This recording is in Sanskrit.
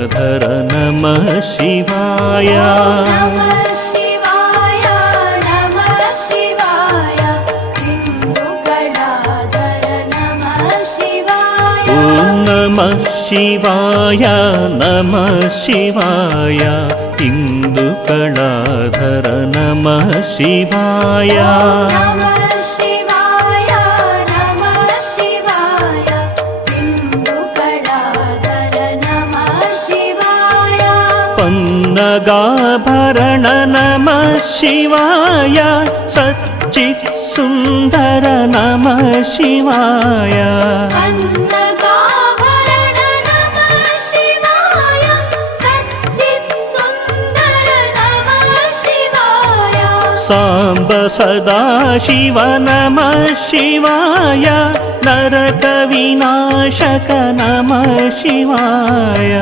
तिन्दुकलाधर नमः शिवाय नमः शिवाय नमः शिवाय तिन्दुकलाधर नमः शिवाय पन्नगाभरण नमः शिवाय सच्चित् सुन्दर नमः शिवाय सांब सदाशिव नमः शिवाय नरक विनाशक नमः शिवाय।